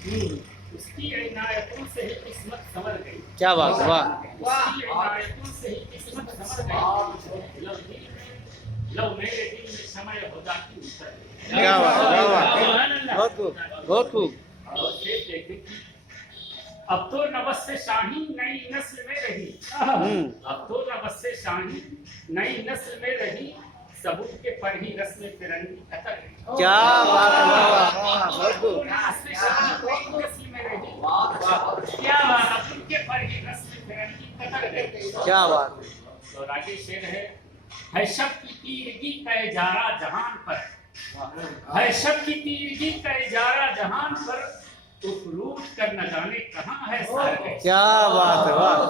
उसकी इनायतों से ही किस्मत संवर गई। क्या बात है, वाह। उसकी इनायतों से ही किस्मत संवर गई। लव मेरे दिल में समय हो जाती उतर। क्या बात है, वाह वाह, बहुत खूब, बहुत खूब। और फिर देखें कि अब तो नबस से शाही नई नस्ल में रही। अब तो नबस से शाही नई नस्ल में रही। सबूत के पर ही रस्म फिरंगी खतर गई। क्या बात है, वाह वाह, बहुत खूब। नस्ल में रही। क्या बात, अब उनके पर ही रस्म फिरंगी कतर गई। क्या बात है। और आगे शेर है शब की तीरगी का इजारा जहान पर। है शब की तीरगी का इजारा जहान पर। रूठ कर न जाने कहाँ है सहर गई। क्या बात है, वाह।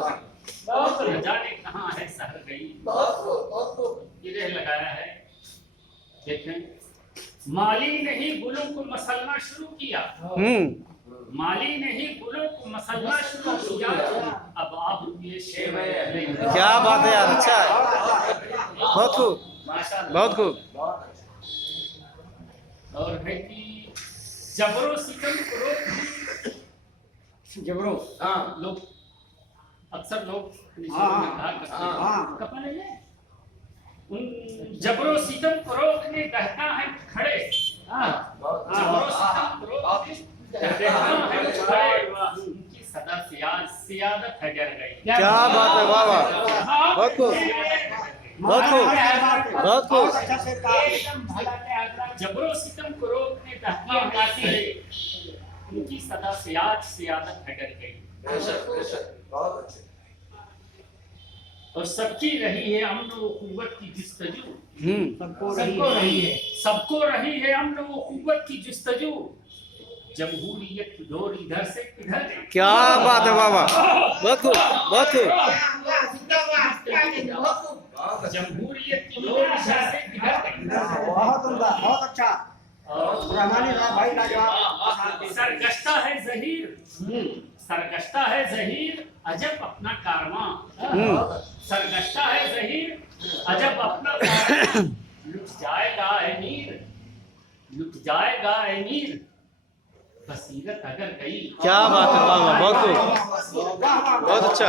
न जाने कहाँ है सहर गई। गिरह लगाया है। देखें, माली ने ही गुलों को मसलना शुरू किया। माली ने ही गुलों को मसलना शुरू किया। अब आप ये शेर है। क्या बात है यार, अच्छा है, बहुत खूब, बहुत खूब। और है कि जबरो सितम करो। जबरो लोग अक्सर लोग उन जबरो सितम फरोख ने कहता है खड़े। जबरो सितम फरोख ने कहता है खड़े। उनकी सदा सियादत है गिर गई। क्या बात है, वाह वाह, बहुत खूब, बहुत खूब, बहुत खूब। जबरो सितम फरोख ने कहता है खड़े। उनकी सदा सियादत है गिर गई। और सबकी रही है अमन व कुव्वत की जिस्तजू। सबको रही है अमन व कुव्वत की जिस्तजू। जमहूरियत की डोर इधर से इधर गई। क्या बात है, वाह वाह, बहुत खूब, बहुत खूब। जमहूरियत की डोर इधर से इधर गई। बहुत उम्दा, बहुत अच्छा। रहमानी भाई लाजवाब। सरगश्ता है जहीर। सरगश्ता है जहीर अजब अपना कारवां। सरगश्ता है जहीर अजब अपना कारवां। लुट जाएगा अमीर, लुट जाएगा अमीर बसीरत अगर गई। क्या बात है, वाह वाह, बहुत खूब, बहुत अच्छा।